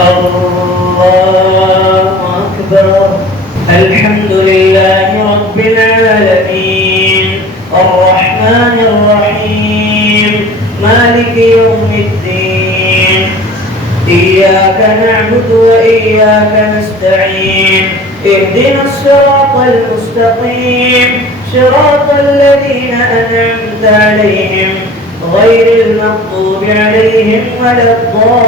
الله أكبر. الحمد لله رب العالمين الرحمن الرحيم مالك يوم الدين إياك نعبد وإياك نستعين اهدنا الصراط المستقيم صراط الذين أنعمت عليهم غير المغضوب عليهم ولا الضالين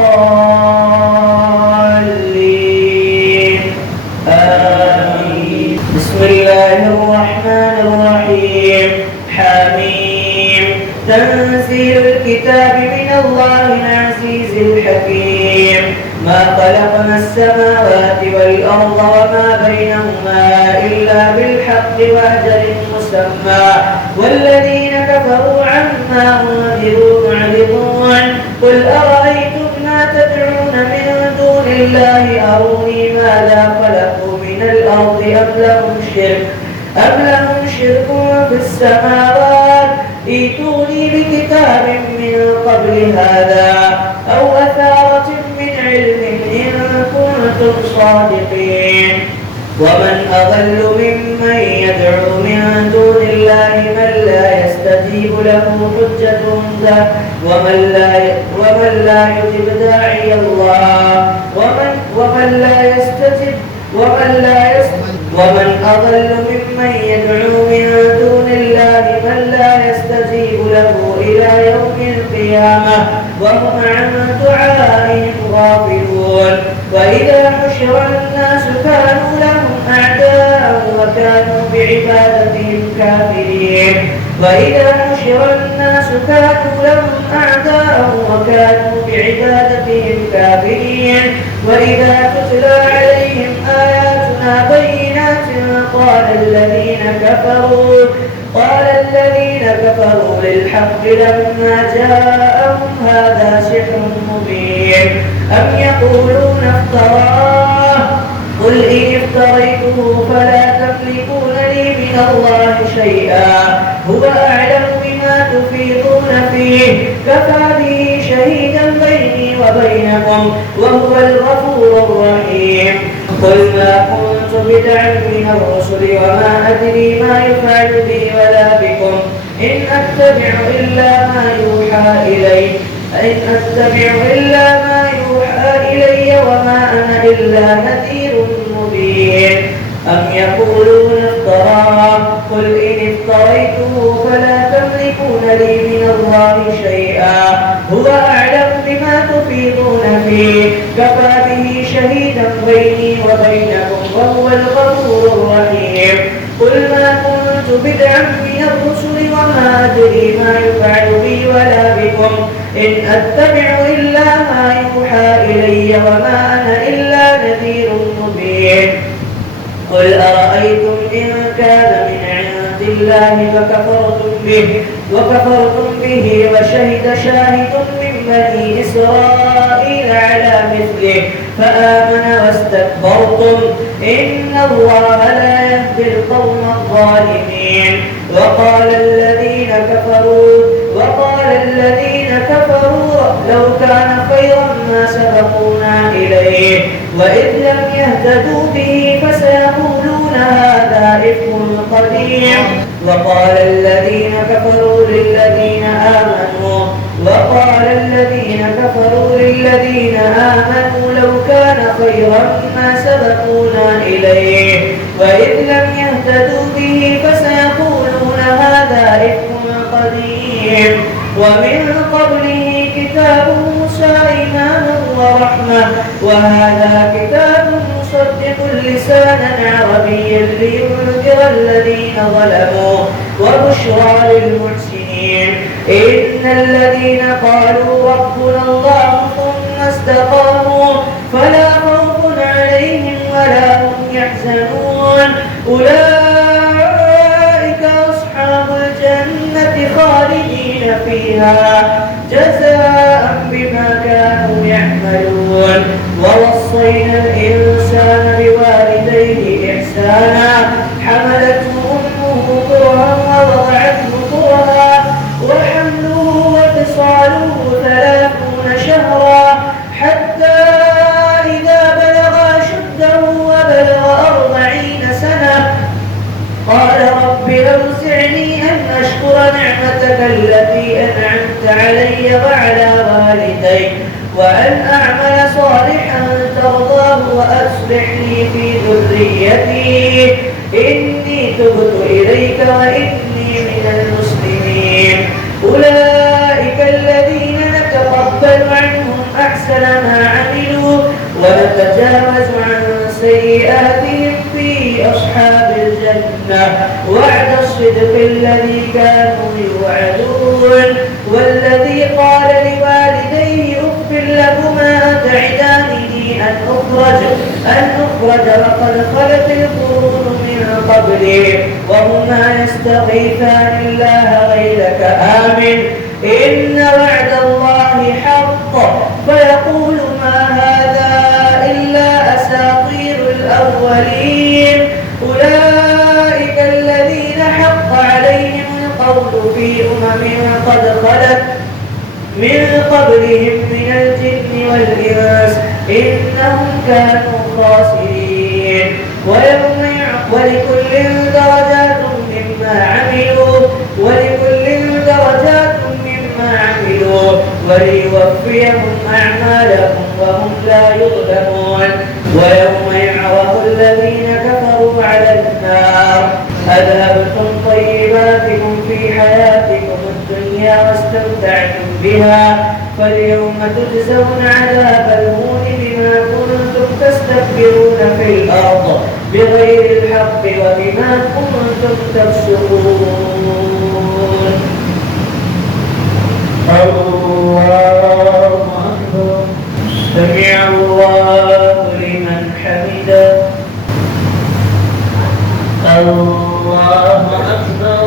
آمين. بسم الله الرحمن الرحيم حميم تنزيل الكتاب من الله العزيز الحكيم ما خلقنا السماوات والأرض وما بينهما إلا بالحق وأجل مسمى والذين كفروا عما أنذروا معرضون قل أرأيتم ما تدعون من دون الله أروني ماذا خلقوا من الأرض أم لهم شرك في السماوات ائتوني بكتاب من قبل هذا أو أثارة من علم إن كنتم صادقين. ومن أضل ممن يدعو من دون الله من لا يستجيب له حجتهم ومن لا يجب داعي الله ومن أضل ممن يدعو من دون الله من لا يستجيب له إلى يوم القيامة وهم عن دعائهم غافلون. وإذا حشر الناس كانوا لهم أعداء وكانوا بعبادتهم كافرين. وإذا تتلى عليهم آياتنا بينات قال الذين كفروا للحق لما جاءهم هذا سحر مبين أم يقولون افتراه قل إن افتريته فلا تملكون لي من الله شيئا هو أعلم بما تفيضون فيه كفى به شهيدا بيني وبينكم وهو الغفور الرحيم. قل ما كنت بدعا من الرسل وما أدري ما يفعل بي ولا بكم إن أتبع إلا ما يوحى إلي وما أنا إلا نذير مبين. أم يقولون افتراه قل إن افتريته فلا تملكون لي من الله شيئا هو أعلم بما تفيضون فيه كفى به شهيدا بيني وبينكم وهو الغفور الرحيم. قل ما كنت بدعا من الرسل وما أدري ما يفعل بي ولا بكم إن أتبع إلا ما يوحى إلي وما أنا إلا نذير مبين. قل أرأيتم إن كان من عند الله وكفرتم به وشهد شاهد من بني إسرائيل على مثله فآمن واستكبرتم إن الله لا يهدي القوم الظالمين. وقال الذين كفروا لو كان خيرا ما سبقونا إليه وإذ لم يهتدوا به فسيقولون هذا إفك قديم. وقال الذين كفروا للذين آمنوا لو كان خيرا ما سبقونا إليه وإذ لم يهتدوا به فسيقولون هذا إفك قديم. ومن قبله كتاب موسى إماما ورحمة وهذا كتاب مصدق لسانا عربيا لينذر الذين ظلموا وبشرى للمحسنين. إن الذين قالوا ربنا الله ثم استقاموا فلا خوف عليهم ولا هم يحزنون أولئك أصحاب الجنة خالدين فيها جزاء بما كانوا يعملون. ووصينا الإنسان بوالديه إحسانا حملته أمه كرها ووضعته كرها وحمله وفصاله 30 شهرا حتى ذريتي إني تبت إليك وإني من المسلمين. أولئك الذين نتقبل عنهم أحسن ما عملوا ونتجاوز عن سيئاتهم في أصحاب الجنة وعد الصدق الذي كانوا يوعدون. والذي قال لوالديه أف لكما تعدانني أن أخرج وقد خلت القرون من قبلي وهما يستغيثان الله ويلك آمن إن وعد الله حق فيقول ما هذا إلا أساطير الأولين. أولئك الذين حق عليهم القول في قد خلت من قبلهم من الجن والإنس إنهم كانوا خاسرين. ولكل درجات مما عملوا وليوفيهم أعمالهم وهم لا يظلمون. ويوم يعرض الذين كفروا على النار أذهبتم طيباتكم في حياتكم الدنيا واستمتعتم بها فاليوم تجزون عذاب الهون بما كنتم تستكبرون في الأرض بغير الحق وبما كنتم تفسقون. الله أكبر. سمع الله لمن حمده. الله أكبر.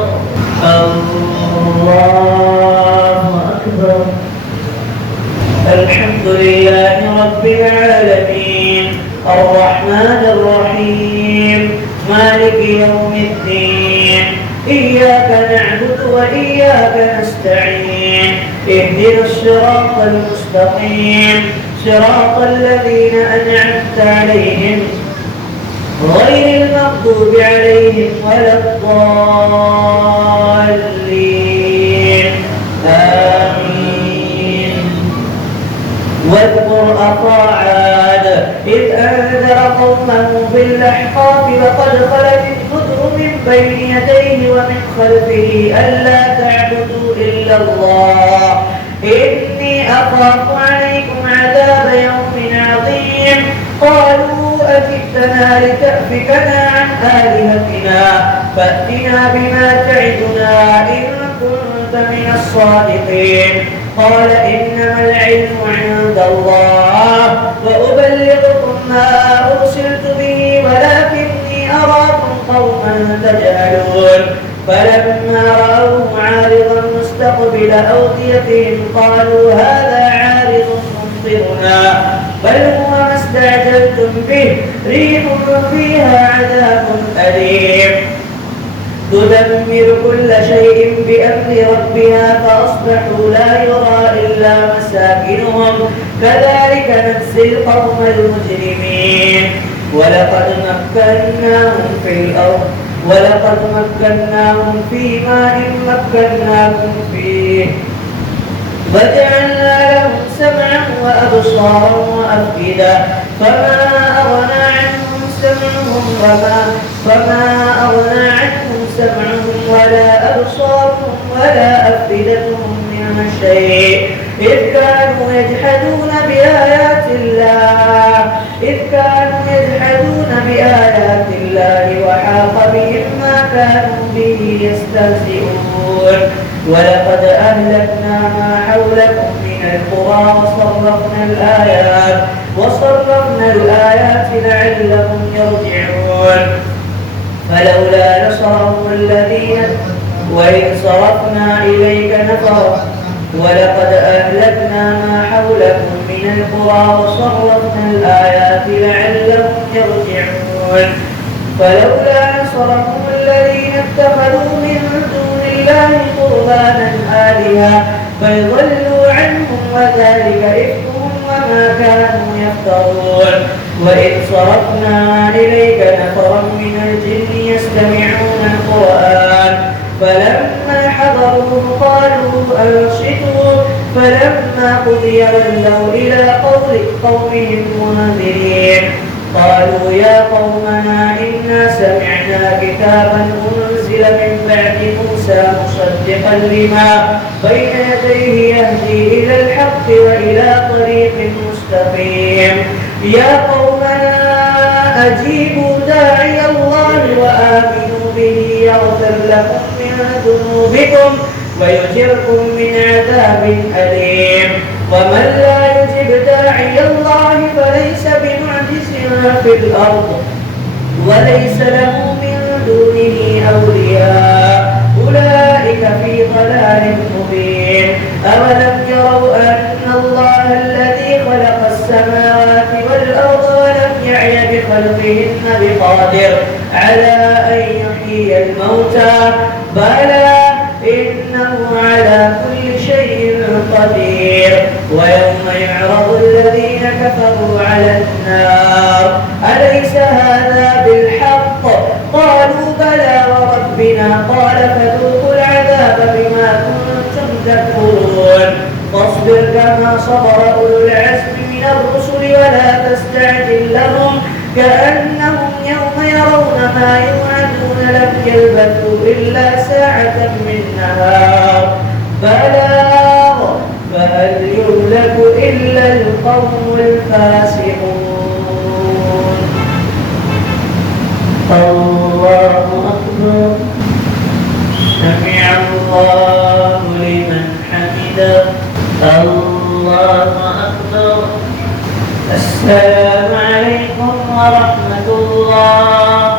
الله أكبر. الحمد لله رب العالمين الرحمن الرحيم مالك يوم الدين إياك نعبد وإياك نستعين اهدنا الصراط المستقيم صراط الذين أنعمت عليهم غير المغضوب عليهم ولا الضالين آمين. واذكر أخا عاد إذ أنذر قومه بالأحقاف وقد خلت النذر من بين يديه ومن خلفه ألا تعبدوا إلا الله إني أخاف عليكم عذاب يوم عظيم. قالوا أجئتنا لتأفكنا عن آلهتنا فأتنا بما تعدنا إن كنت من الصادقين. قال إنما العلم عند الله وأبلغكم ما أرسلت به ولكني أراكم قوما تجهلون. فلما رأوه عارضا مستقبل أوديتهم قالوا هذا عارض ممطرنا بل هو ما استعجلتم به ريح فيها عذاب أليم تدمر كل شيء بأمر ربها فأصبحوا لا يرى إلا مساكنهم كذلك نجزي القوم المجرمين. ولقد مكناهم في ماء مكناكم فيه وجعلنا لهم سمعا وأبصارا وأفئدة فما أغنى عنهم سمعهم ولا أبصارهم ولا أفئدتهم من شيء إذ كانوا يجحدون بآيات الله وحاق بهم ما كانوا به يستهزئون. ولقد أهلكنا ما حولكم من القرى وصرفنا الآيات لعلهم يرجعون. فلولا نصرهم الذين وإذ صرفنا إليك نفرا ولقد أهلكنا ما حولكم من القرى وصرفنا الآيات لعلهم يرجعون. فلولا نصرهم الذين اتخذوا من دون الله قربانا آلهة فيضلوا عنهم وذلك إفكهم وما كانوا يفترون. وإذ صرفنا إليك نفرا من الجن يستمعون القرآن فلما حضروه قالوا أنصتوا فلما قضي ولوا إلى قومهم منذرين. قالوا يا قومنا إنا سمعنا كتابا أنزل من بعد موسى مصدقا لما بين يديه يهدي إلى الحق وإلى طريق مستقيم يا قومنا أجيبوا داعي الله وآمنوا به يغفر لكم من ذنوبكم ويجركم من عذاب أليم ومن لا يجب داعي الله فليس بمعجز في الأرض وليس له من دونه أولياء أولئك في ضلال مبين أولم يروا أن الله الذي خلق السماوات والأرض ولم يعي بخلقهن بقادر على أن يحيي الموتى بلى إنه على كل شيء قدير ويوم يعرض الذين كفروا على النار أليس هذا بالحق قالوا بلى وربنا قال فذوقوا العذاب بما كنتم تكفرون فاصبر كما صبر أولو العزم من الرسل ولا تستعجل لهم كأنهم يوم يرون ما يوعدون لم يلبثوا إلا ساعة من نهار بلاغ فهل يهلك إلا القوم الفاسقون الله أكبر سمع الله لمن حمده الله أكبر السلام عليكم ورحمة الله